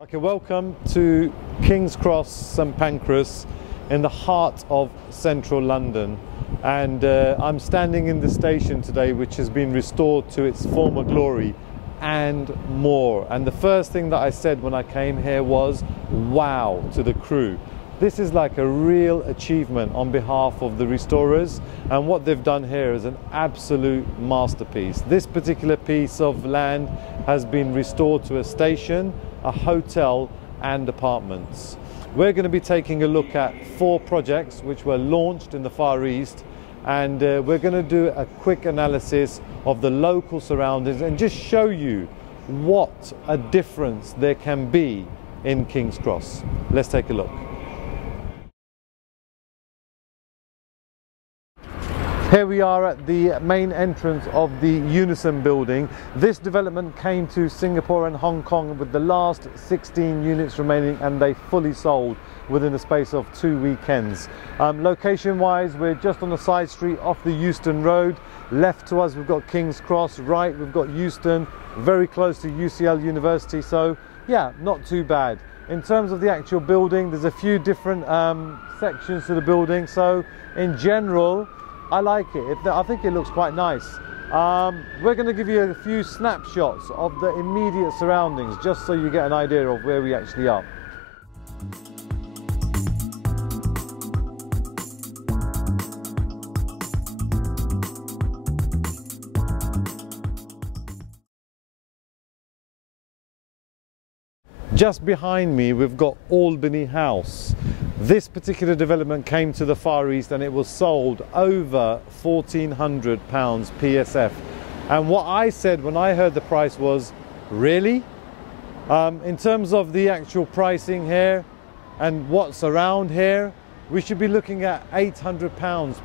Okay, welcome to King's Cross, St Pancras, in the heart of central London. And I'm standing in the station today, which has been restored to its former glory and more. And the first thing that I said when I came here was, wow, to the crew. This is like a real achievement on behalf of the restorers, and what they've done here is an absolute masterpiece. This particular piece of land has been restored to a station, a hotel and apartments. We're going to be taking a look at 4 projects which were launched in the Far East, and we're going to do a quick analysis of the local surroundings and just show you what a difference there can be in King's Cross. Let's take a look. Here we are at the main entrance of the Unison building. This development came to Singapore and Hong Kong with the last 16 units remaining, and they fully sold within the space of 2 weekends. Location wise, we're just on the side street off the Euston Road. Left to us we've got King's Cross, right we've got Euston, very close to UCL University, so yeah, not too bad. In terms of the actual building, there's a few different sections to the building, so in general I like it. I think it looks quite nice. We're going to give you a few snapshots of the immediate surroundings just so you get an idea of where we actually are. Just behind me we've got Albany House. This particular development came to the Far East and it was sold over £1,400 PSF. And what I said when I heard the price was, really? In terms of the actual pricing here and what's around here, we should be looking at £800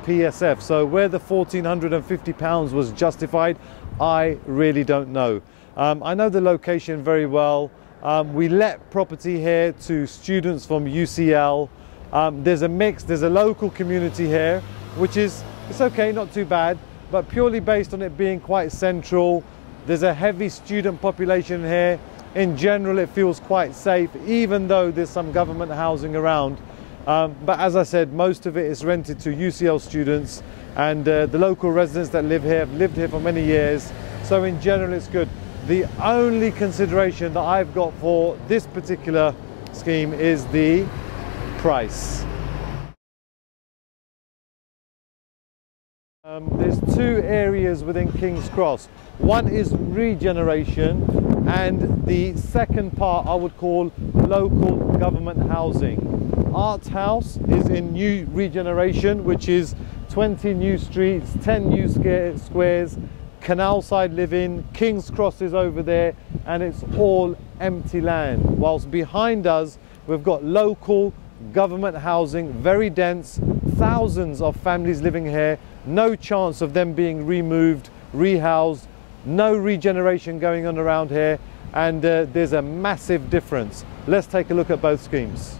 PSF. So where the £1,450 was justified, I really don't know. I know the location very well. We let property here to students from UCL. There's a mix, there's a local community here, which is, it's okay, not too bad, but purely based on it being quite central. There's a heavy student population here. In general, it feels quite safe, even though there's some government housing around. But as I said, most of it is rented to UCL students, and the local residents that live here have lived here for many years. So in general, it's good. The only consideration that I've got for this particular scheme is the price. There's 2 areas within King's Cross. One is regeneration, and the second part I would call local government housing. ArtHouse is in new regeneration, which is 20 new streets, 10 new squares, canal side living. King's Cross is over there, and it's all empty land. Whilst behind us we've got local government housing, very dense, thousands of families living here, no chance of them being removed, rehoused, no regeneration going on around here, and there's a massive difference. Let's take a look at both schemes.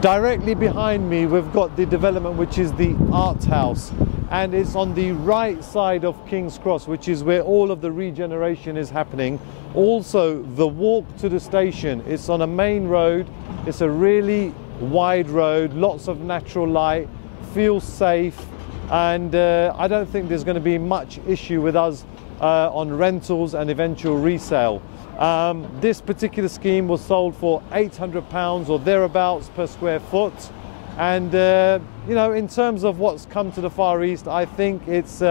Directly behind me we've got the development which is the ArtHouse, and it's on the right side of King's Cross, which is where all of the regeneration is happening. Also the walk to the station, it's on a main road, it's a really wide road, lots of natural light, feels safe, and I don't think there's going to be much issue with us on rentals and eventual resale. This particular scheme was sold for £800 or thereabouts per square foot, and you know, in terms of what's come to the Far East, I think it's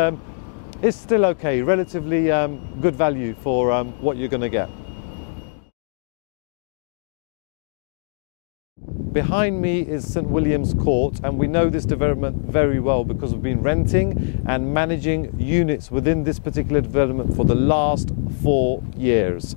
still okay, relatively good value for what you're going to get. Behind me is St William's Court, and we know this development very well because we've been renting and managing units within this particular development for the last 4 years.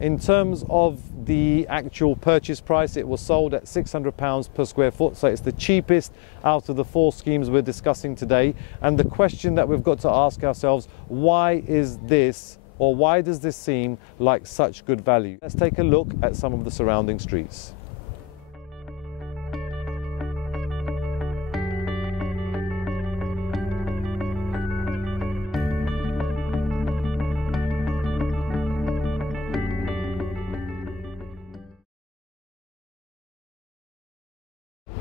In terms of the actual purchase price, it was sold at £600 per square foot, so it's the cheapest out of the 4 schemes we're discussing today. And the question that we've got to ask ourselves, why is this or why does this seem like such good value? Let's take a look at some of the surrounding streets.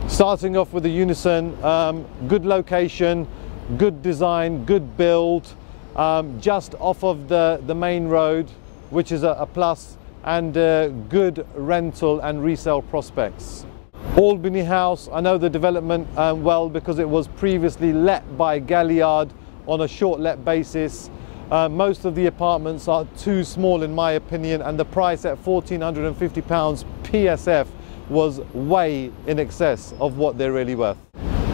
Starting off with the Unison, good location, good design, good build, just off of the main road, which is a plus, and good rental and resale prospects. Albany House, I know the development well because it was previously let by Galliard on a short let basis. Most of the apartments are too small in my opinion, and the price at £1,450 PSF was way in excess of what they're really worth.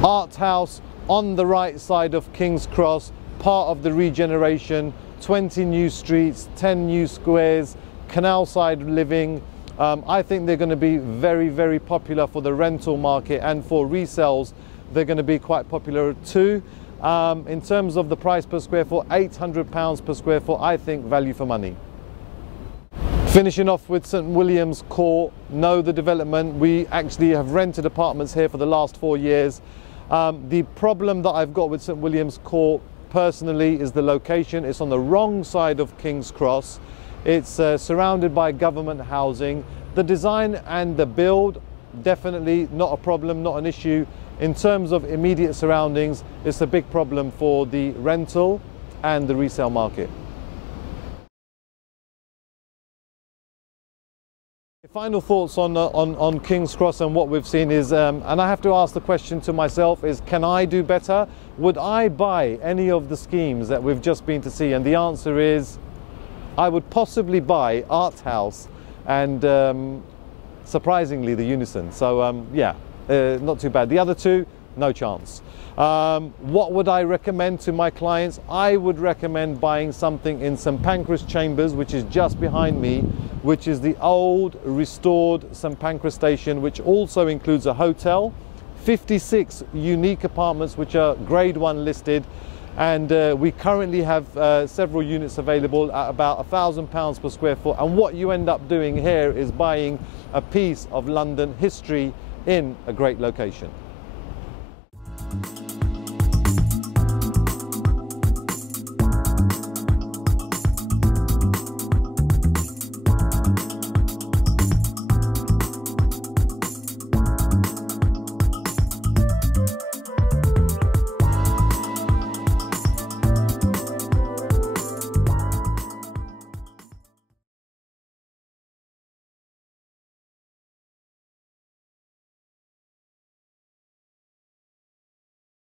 ArtHouse on the right side of King's Cross, part of the regeneration, 20 new streets, 10 new squares, canal side living. I think they're going to be very, very popular for the rental market, and for resales they're going to be quite popular too. In terms of the price per square foot, £800 per square foot, I think value for money. Finishing off with St William's Court, know the development. We actually have rented apartments here for the last 4 years. The problem that I've got with St William's Court personally is the location. It's on the wrong side of King's Cross. It's surrounded by government housing. The design and the build, definitely not a problem, not an issue. In terms of immediate surroundings, it's a big problem for the rental and the resale market. Final thoughts on King's Cross and what we've seen is, and I have to ask the question to myself, is can I do better? Would I buy any of the schemes that we've just been to see? And the answer is, I would possibly buy ArtHouse and surprisingly the Unison. So yeah, not too bad. The other two, no chance. What would I recommend to my clients? I would recommend buying something in St Pancras Chambers, which is just behind me, which is the old restored St Pancras station, which also includes a hotel, 56 unique apartments which are grade 1 listed, and we currently have several units available at about £1,000 per square foot. And what you end up doing here is buying a piece of London history in a great location.